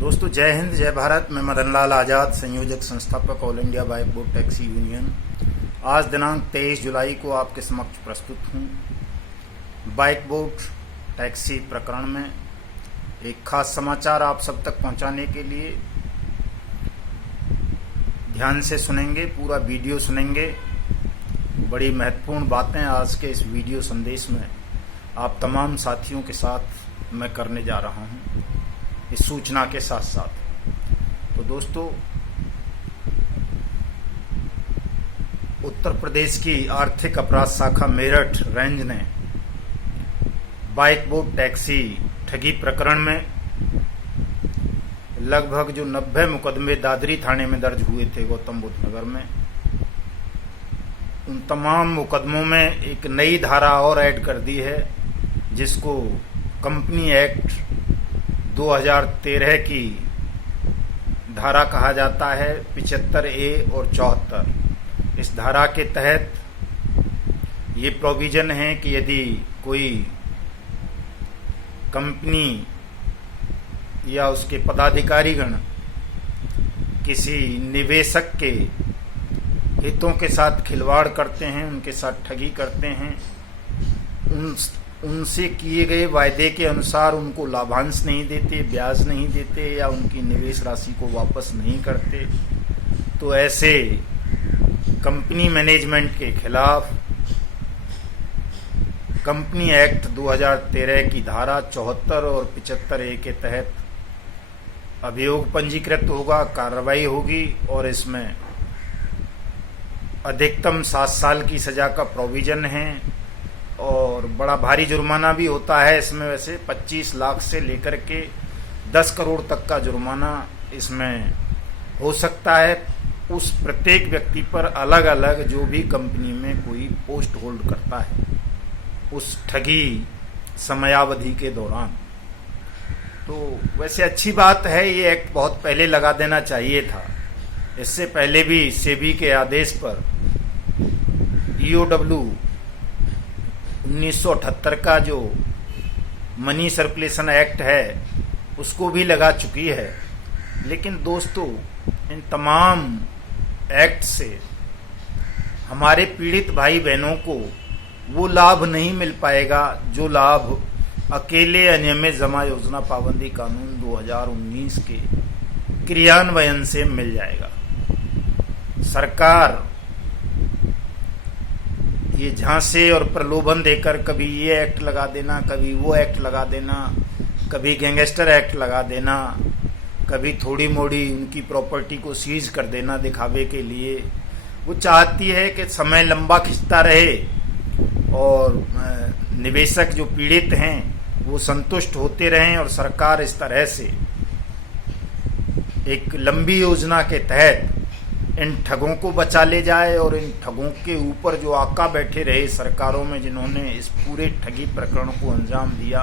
दोस्तों जय हिंद जय भारत। मैं मदन लाल आज़ाद, संयोजक संस्थापक all India bike boat taxi union. आज दिनांक 23 जुलाई को आपके समक्ष प्रस्तुत हूँ। बाइक बोट टैक्सी प्रकरण में एक खास समाचार आप सब तक पहुँचाने के लिए ध्यान से सुनेंगे, पूरा वीडियो सुनेंगे। बड़ी महत्वपूर्ण बातें आज के इस वीडियो संदेश में आप तमाम साथियों के साथ मैं करने जा रहा हूँ, इस सूचना के साथ साथ। तो दोस्तों, उत्तर प्रदेश की आर्थिक अपराध शाखा मेरठ रेंज ने बाइक बोट टैक्सी ठगी प्रकरण में लगभग जो 90 मुकदमे दादरी थाने में दर्ज हुए थे गौतम बुद्ध नगर में, उन तमाम मुकदमों में एक नई धारा और ऐड कर दी है, जिसको कंपनी एक्ट 2013 की धारा कहा जाता है, 75A और 74। इस धारा के तहत ये प्रोविजन है कि यदि कोई कंपनी या उसके पदाधिकारीगण किसी निवेशक के हितों के साथ खिलवाड़ करते हैं, उनके साथ ठगी करते हैं, उनसे किए गए वायदे के अनुसार उनको लाभांश नहीं देते, ब्याज नहीं देते या उनकी निवेश राशि को वापस नहीं करते, तो ऐसे कंपनी मैनेजमेंट के खिलाफ कंपनी एक्ट 2013 की धारा 74 और 75A के तहत अभियोग पंजीकृत होगा, कार्रवाई होगी और इसमें अधिकतम 7 साल की सजा का प्रोविजन है और बड़ा भारी जुर्माना भी होता है इसमें। वैसे 25 लाख से लेकर के 10 करोड़ तक का जुर्माना इसमें हो सकता है उस प्रत्येक व्यक्ति पर अलग अलग, जो भी कंपनी में कोई पोस्ट होल्ड करता है उस ठगी समयावधि के दौरान। तो वैसे अच्छी बात है, ये एक्ट बहुत पहले लगा देना चाहिए था। इससे पहले भी सेबी के आदेश पर EOW 1978 का जो मनी सर्कुलेशन एक्ट है उसको भी लगा चुकी है। लेकिन दोस्तों, इन तमाम एक्ट से हमारे पीड़ित भाई बहनों को वो लाभ नहीं मिल पाएगा जो लाभ अकेले अनियमित जमा योजना पाबंदी कानून 2019 के क्रियान्वयन से मिल जाएगा। सरकार ये झांसे और प्रलोभन देकर कभी ये एक्ट लगा देना, कभी वो एक्ट लगा देना, कभी गैंगस्टर एक्ट लगा देना, कभी थोड़ी मोड़ी उनकी प्रॉपर्टी को सीज कर देना दिखावे के लिए। वो चाहती है कि समय लंबा खिंचता रहे और निवेशक जो पीड़ित हैं वो संतुष्ट होते रहें और सरकार इस तरह से एक लंबी योजना के तहत इन ठगों को बचा ले जाए और इन ठगों के ऊपर जो आका बैठे रहे सरकारों में, जिन्होंने इस पूरे ठगी प्रकरण को अंजाम दिया,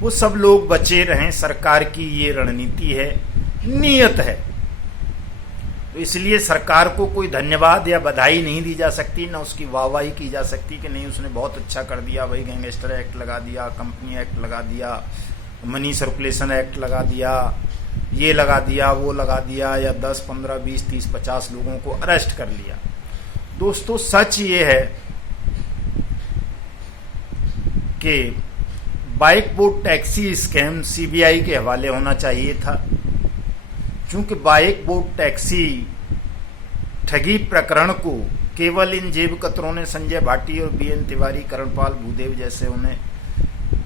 वो सब लोग बचे रहें। सरकार की ये रणनीति है, नीयत है। तो इसलिए सरकार को कोई धन्यवाद या बधाई नहीं दी जा सकती, ना उसकी वाहवाही की जा सकती कि नहीं उसने बहुत अच्छा कर दिया, भाई गैंगस्टर एक्ट लगा दिया, कंपनी एक्ट लगा दिया, मनी सर्कुलेशन एक्ट लगा दिया, ये लगा दिया, वो लगा दिया, या 10, 15, 20, 30, 50 लोगों को अरेस्ट कर लिया। दोस्तों, सच ये है कि bike boat taxi scam CBI के हवाले होना चाहिए था, क्योंकि बाइक बोट टैक्सी ठगी प्रकरण को केवल इन जेब कतरों ने, संजय भाटी और BN तिवारी, करणपाल भूदेव जैसे उन्हें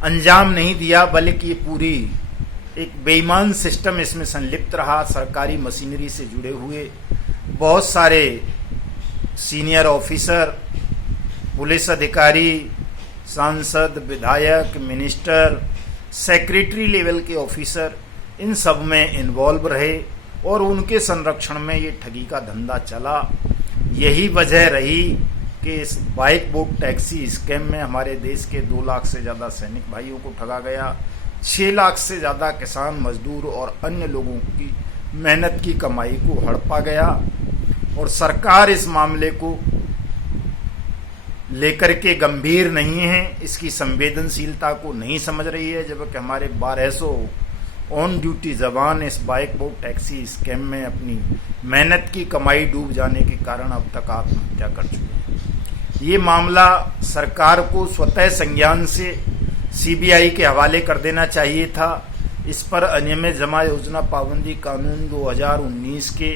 अंजाम नहीं दिया, बल्कि ये पूरी एक बेईमान सिस्टम इसमें संलिप्त रहा। सरकारी मशीनरी से जुड़े हुए बहुत सारे सीनियर ऑफिसर, पुलिस अधिकारी, सांसद, विधायक, मिनिस्टर, सेक्रेटरी लेवल के ऑफिसर, इन सब में इन्वॉल्व रहे और उनके संरक्षण में ये ठगी का धंधा चला। यही वजह रही कि इस बाइक बोट टैक्सी स्कैम में हमारे देश के 2 लाख से ज़्यादा सैनिक भाइयों को ठगा गया, 6 लाख से ज़्यादा किसान, मजदूर और अन्य लोगों की मेहनत की कमाई को हड़पा गया। और सरकार इस मामले को लेकर के गंभीर नहीं है, इसकी संवेदनशीलता को नहीं समझ रही है, जबकि हमारे 1200 ऑन ड्यूटी जवान इस बाइक बोट टैक्सी स्कैम में अपनी मेहनत की कमाई डूब जाने के कारण अब तक आत्महत्या कर चुके हैं। ये मामला सरकार को स्वतः संज्ञान से सीबीआई के हवाले कर देना चाहिए था। इस पर अनियमित जमा योजना पाबंदी कानून 2019 के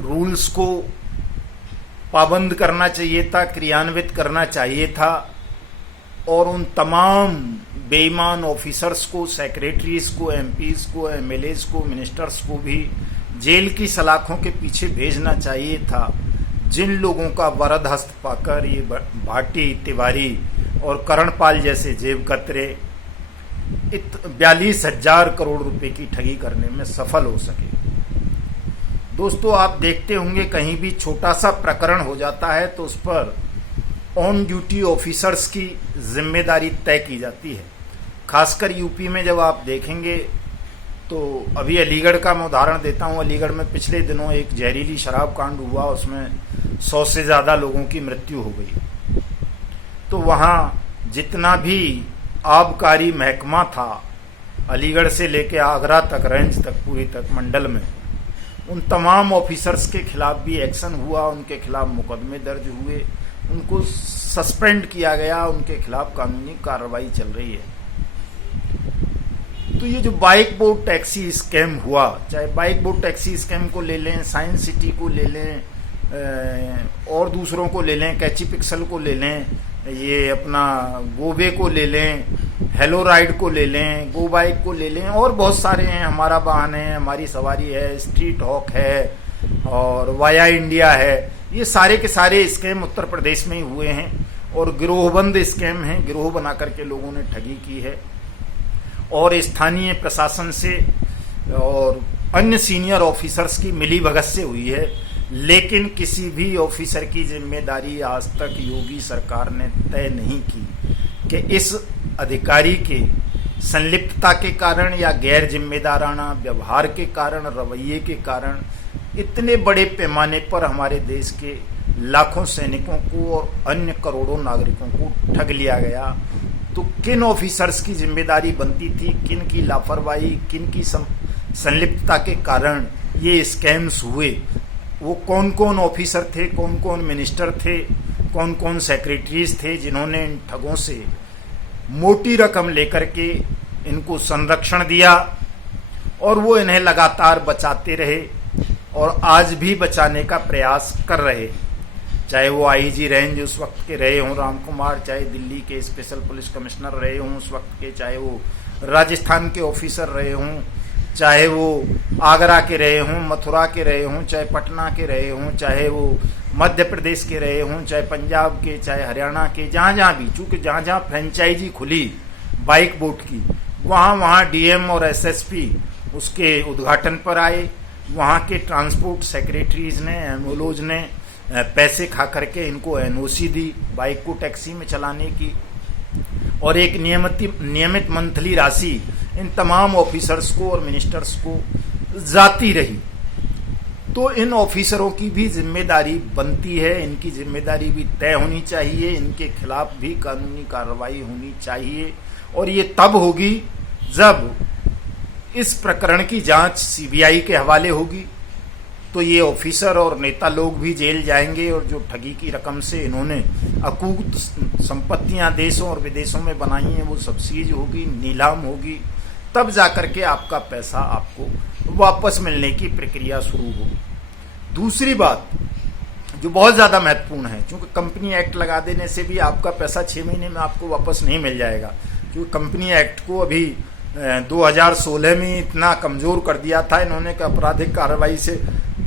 रूल्स को पाबंद करना चाहिए था, क्रियान्वित करना चाहिए था और उन तमाम बेईमान ऑफिसर्स को, सेक्रेटरीज को, एमपीज को, एमएलएज को, मिनिस्टर्स को भी जेल की सलाखों के पीछे भेजना चाहिए था, जिन लोगों का वरद हस्त पाकर ये भाटी, तिवारी और करणपाल जैसे जेब कतरे 42,000 करोड़ रुपए की ठगी करने में सफल हो सके। दोस्तों, आप देखते होंगे कहीं भी छोटा सा प्रकरण हो जाता है तो उस पर ऑन ड्यूटी ऑफिसर्स की जिम्मेदारी तय की जाती है। खासकर यूपी में जब आप देखेंगे तो अभी अलीगढ़ का मैं उदाहरण देता हूं। अलीगढ़ में पिछले दिनों एक जहरीली शराब कांड हुआ, उसमें 100 से ज़्यादा लोगों की मृत्यु हो गई। तो वहाँ जितना भी आबकारी महकमा था, अलीगढ़ से लेकर आगरा तक, रेंज तक, पूरी तक मंडल में, उन तमाम ऑफिसर्स के खिलाफ भी एक्शन हुआ, उनके खिलाफ मुकदमे दर्ज हुए, उनको सस्पेंड किया गया, उनके खिलाफ कानूनी कार्रवाई चल रही है। तो ये जो बाइक बोट टैक्सी स्कैम हुआ, चाहे बाइक बोट टैक्सी स्कैम को ले लें, साइंस सिटी को ले लें और दूसरों को ले लें, कैची पिक्सल को ले लें, ये अपना गोबे को ले लें, हेलो राइड को ले लें, गो बाइक को ले लें और बहुत सारे हैं, हमारा वाहन है, हमारी सवारी है, स्ट्रीट हॉक है और वाया इंडिया है। ये सारे के सारे स्कैम उत्तर प्रदेश में ही हुए हैं और गिरोहबंद स्कैम हैं। गिरोह बना करके लोगों ने ठगी की है और स्थानीय प्रशासन से और अन्य सीनियर ऑफिसर्स की मिलीभगत से हुई है। लेकिन किसी भी ऑफिसर की जिम्मेदारी आज तक योगी सरकार ने तय नहीं की कि इस अधिकारी के संलिप्तता के कारण या गैर जिम्मेदाराना व्यवहार के कारण, रवैये के कारण इतने बड़े पैमाने पर हमारे देश के लाखों सैनिकों को और अन्य करोड़ों नागरिकों को ठग लिया गया। तो किन ऑफिसर्स की जिम्मेदारी बनती थी, किन की लापरवाही, किन की संलिप्तता के कारण ये स्कैम्स हुए, वो कौन कौन ऑफिसर थे, कौन कौन मिनिस्टर थे, कौन कौन सेक्रेटरीज थे जिन्होंने इन ठगों से मोटी रकम लेकर के इनको संरक्षण दिया और वो इन्हें लगातार बचाते रहे और आज भी बचाने का प्रयास कर रहे। चाहे वो आईजी रेंज उस वक्त के रहे हों राम कुमार, चाहे दिल्ली के स्पेशल पुलिस कमिश्नर रहे हों उस वक्त के, चाहे वो राजस्थान के ऑफिसर रहे हों, चाहे वो आगरा के रहे हों, मथुरा के रहे हों, चाहे पटना के रहे हों, चाहे वो मध्य प्रदेश के रहे हों, चाहे पंजाब के, चाहे हरियाणा के, जहाँ जहाँ भी, चूँकि जहाँ जहाँ फ्रेंचाइजी खुली बाइक बोट की, वहाँ वहाँ डीएम और एसएसपी उसके उद्घाटन पर आए। वहाँ के ट्रांसपोर्ट सेक्रेटरीज ने, एमओलोज ने पैसे खा करके इनको एनओसी दी बाइक को टैक्सी में चलाने की और एक नियमित मंथली राशि इन तमाम ऑफिसर्स को और मिनिस्टर्स को जाती रही। तो इन ऑफिसरों की भी जिम्मेदारी बनती है, इनकी जिम्मेदारी भी तय होनी चाहिए, इनके खिलाफ भी कानूनी कार्रवाई होनी चाहिए और ये तब होगी जब इस प्रकरण की जांच सीबीआई के हवाले होगी। तो ये ऑफिसर और नेता लोग भी जेल जाएंगे और जो ठगी की रकम से इन्होंने अकूत संपत्तियां देशों और विदेशों में बनाई हैं वो सब सीज होगी, नीलाम होगी, तब जाकर के आपका पैसा आपको वापस मिलने की प्रक्रिया शुरू होगी। दूसरी बात जो बहुत ज़्यादा महत्वपूर्ण है, क्योंकि कंपनी एक्ट लगा देने से भी आपका पैसा 6 महीने में आपको वापस नहीं मिल जाएगा, क्योंकि कंपनी एक्ट को अभी 2016 में इतना कमज़ोर कर दिया था इन्होंने कि आपराधिक कार्रवाई से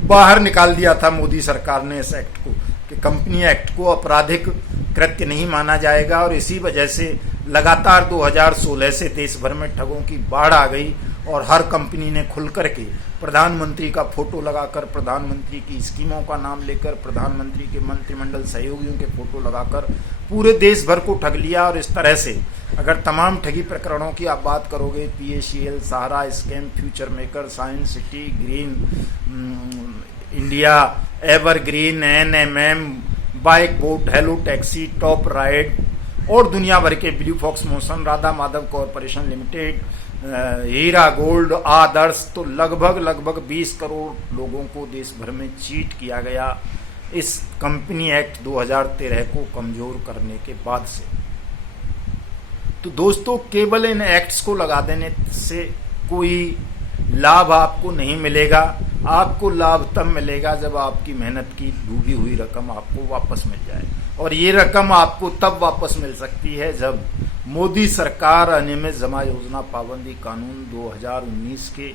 बाहर निकाल दिया था मोदी सरकार ने इस एक्ट को, कि कंपनी एक्ट को आपराधिक कृत्य नहीं माना जाएगा। और इसी वजह से लगातार 2016 से देश भर में ठगों की बाढ़ आ गई और हर कंपनी ने खुल करके प्रधानमंत्री का फोटो लगाकर, प्रधानमंत्री की स्कीमों का नाम लेकर, प्रधानमंत्री के मंत्रिमंडल सहयोगियों के फोटो लगाकर पूरे देश भर को ठग लिया। और इस तरह से अगर तमाम ठगी प्रकरणों की आप बात करोगे, PACL, Sahara scam, Future Maker, Science City, Green India, Evergreen, NMM, Bike Bot, Hello Taxi, Top Ride और दुनिया भर के Blue Fox Motion, Radha Madhav Corporation Limited, Heera Gold, Adarsh, तो लगभग 20 करोड़ लोगों को देश भर में चीट किया गया इस कंपनी एक्ट 2013 को कमजोर करने के बाद से। तो दोस्तों, केवल इन एक्ट्स को लगा देने से कोई लाभ आपको नहीं मिलेगा। आपको लाभ तब मिलेगा जब आपकी मेहनत की डूबी हुई रकम आपको वापस मिल जाए, और ये रकम आपको तब वापस मिल सकती है जब मोदी सरकार अनियमित जमा योजना पाबंदी कानून 2019 के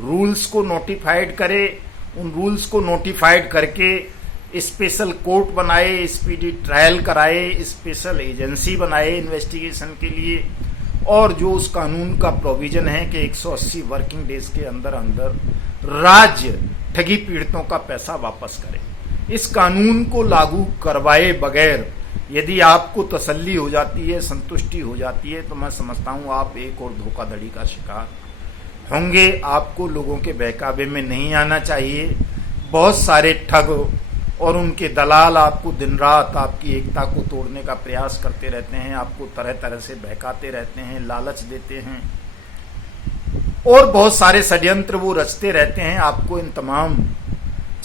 रूल्स को नोटिफाइड करे। उन रूल्स को नोटिफाइड करके स्पेशल कोर्ट बनाए, स्पीडी ट्रायल कराए, स्पेशल एजेंसी बनाए इन्वेस्टिगेशन के लिए, और जो उस कानून का प्रोविजन है कि 180 वर्किंग डेज के अंदर अंदर राज्य ठगी पीड़ितों का पैसा वापस करे। इस कानून को लागू करवाए बगैर यदि आपको तसल्ली हो जाती है, संतुष्टि हो जाती है, तो मैं समझता हूं आप एक और धोखाधड़ी का शिकार होंगे। आपको लोगों के बहकावे में नहीं आना चाहिए। बहुत सारे ठग और उनके दलाल आपको दिन रात आपकी एकता को तोड़ने का प्रयास करते रहते हैं, आपको तरह तरह से बहकाते रहते हैं, लालच देते हैं, और बहुत सारे षड्यंत्र वो रचते रहते हैं। आपको इन तमाम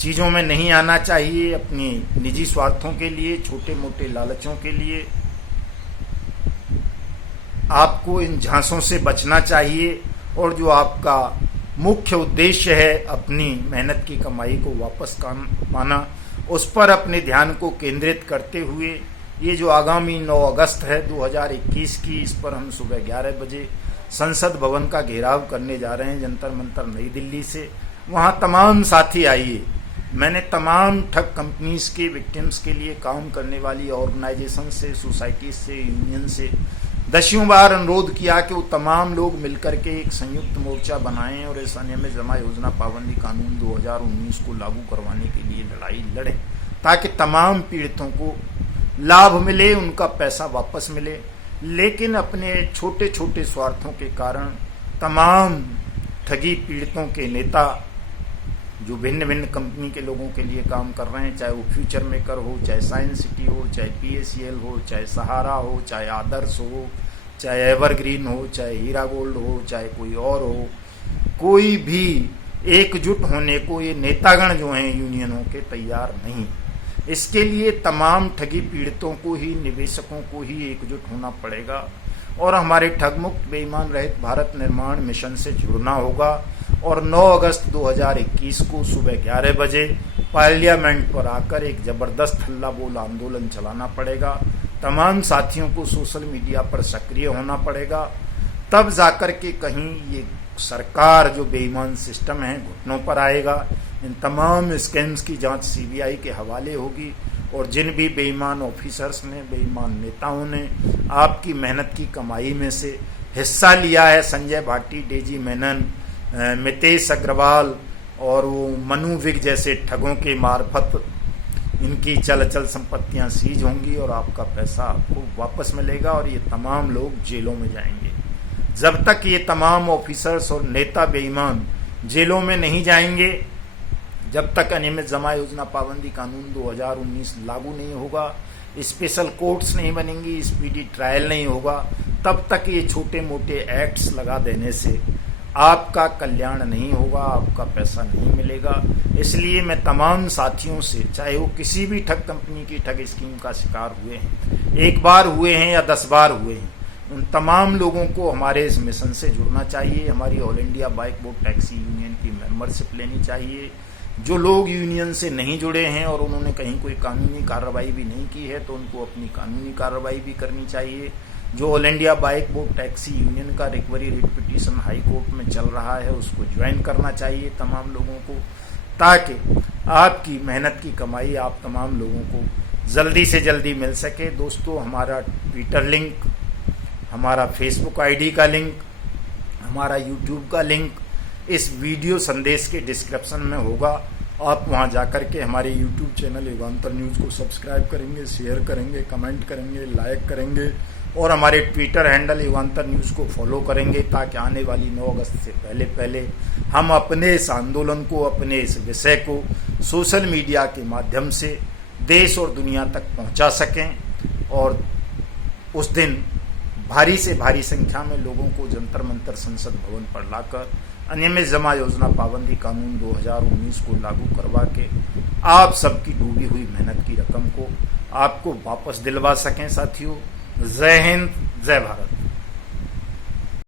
चीजों में नहीं आना चाहिए। अपनी निजी स्वार्थों के लिए, छोटे मोटे लालचों के लिए आपको इन झांसों से बचना चाहिए, और जो आपका मुख्य उद्देश्य है अपनी मेहनत की कमाई को वापस पाना, उस पर अपने ध्यान को केंद्रित करते हुए ये जो आगामी 9 अगस्त है 2021 की, इस पर हम सुबह 11 बजे संसद भवन का घेराव करने जा रहे हैं, जंतर मंतर नई दिल्ली से। वहाँ तमाम साथी आइए। मैंने तमाम ठग कंपनीज के विक्टिम्स के लिए काम करने वाली ऑर्गेनाइजेशन से, सोसाइटी से, यूनियन से दसियों बार अनुरोध किया कि वो तमाम लोग मिलकर के एक संयुक्त मोर्चा बनाएं और इस अनियमित जमा योजना पाबंदी कानून 2019 को लागू करवाने के लिए लड़ाई लड़ें, ताकि तमाम पीड़ितों को लाभ मिले, उनका पैसा वापस मिले। लेकिन अपने छोटे छोटे स्वार्थों के कारण तमाम ठगी पीड़ितों के नेता जो भिन्न भिन्न कंपनी के लोगों के लिए काम कर रहे हैं, चाहे वो फ्यूचर मेकर हो, चाहे साइंस सिटी हो, चाहे PACL हो, चाहे सहारा हो, चाहे आदर्श हो, चाहे एवरग्रीन हो, चाहे हीरा गोल्ड हो, चाहे कोई और हो, कोई भी एकजुट होने को ये नेतागण जो हैं यूनियनों के तैयार नहीं। इसके लिए तमाम ठगी पीड़ितों को ही, निवेशकों को ही एकजुट होना पड़ेगा और हमारे ठगमुक्त बेईमान रहित भारत निर्माण मिशन से जुड़ना होगा। और 9 अगस्त 2021 को सुबह 11 बजे पार्लियामेंट पर आकर एक जबरदस्त हल्ला बोल आंदोलन चलाना पड़ेगा। तमाम साथियों को सोशल मीडिया पर सक्रिय होना पड़ेगा, तब जाकर के कहीं ये सरकार जो बेईमान सिस्टम है घुटनों पर आएगा। इन तमाम स्कैम्स की जांच CBI के हवाले होगी और जिन भी बेईमान ऑफिसर्स ने, बेईमान नेताओं ने आपकी मेहनत की कमाई में से हिस्सा लिया है, संजय भाटी, डेजी मेनन, मितेश अग्रवाल और वो मनु विग जैसे ठगों के मार्फत इनकी चल संपत्तियां सीज होंगी और आपका पैसा आपको वापस मिलेगा और ये तमाम लोग जेलों में जाएंगे। जब तक ये तमाम ऑफिसर्स और नेता बेईमान जेलों में नहीं जाएंगे, जब तक अनियमित जमा योजना पाबंदी कानून 2019 लागू नहीं होगा, स्पेशल कोर्ट्स नहीं बनेंगी, स्पीडी ट्रायल नहीं होगा, तब तक ये छोटे मोटे एक्ट्स लगा देने से आपका कल्याण नहीं होगा, आपका पैसा नहीं मिलेगा। इसलिए मैं तमाम साथियों से, चाहे वो किसी भी ठग कंपनी की ठग स्कीम का शिकार हुए हैं, एक बार हुए हैं या 10 बार हुए हैं, उन तमाम लोगों को हमारे इस मिशन से जुड़ना चाहिए। हमारी all India Bike Board Taxi union की मेंबरशिप लेनी चाहिए। जो लोग यूनियन से नहीं जुड़े हैं और उन्होंने कहीं कोई कानूनी कार्रवाई भी नहीं की है, तो उनको अपनी कानूनी कार्रवाई भी करनी चाहिए। जो All India Bike Board Taxi Union का recovery writ petition high court में चल रहा है, उसको ज्वाइन करना चाहिए तमाम लोगों को, ताकि आपकी मेहनत की कमाई आप तमाम लोगों को जल्दी से जल्दी मिल सके। दोस्तों, हमारा ट्विटर लिंक, हमारा फेसबुक ID का लिंक, हमारा यूट्यूब का लिंक इस वीडियो संदेश के डिस्क्रिप्शन में होगा। आप वहां जाकर के हमारे यूट्यूब चैनल युगांतर न्यूज़ को सब्सक्राइब करेंगे, शेयर करेंगे, कमेंट करेंगे, लाइक करेंगे और हमारे ट्विटर हैंडल युगांतर न्यूज़ को फॉलो करेंगे, ताकि आने वाली 9 अगस्त से पहले हम अपने इस आंदोलन को, अपने इस विषय को सोशल मीडिया के माध्यम से देश और दुनिया तक पहुंचा सकें और उस दिन भारी से भारी संख्या में लोगों को जंतर मंतर संसद भवन पर लाकर अनियमित जमा योजना पाबंदी कानून 2019 को लागू करवा के आप सबकी डूबी हुई मेहनत की रकम को आपको वापस दिलवा सकें। साथियों, जय हिंद, जय भारत।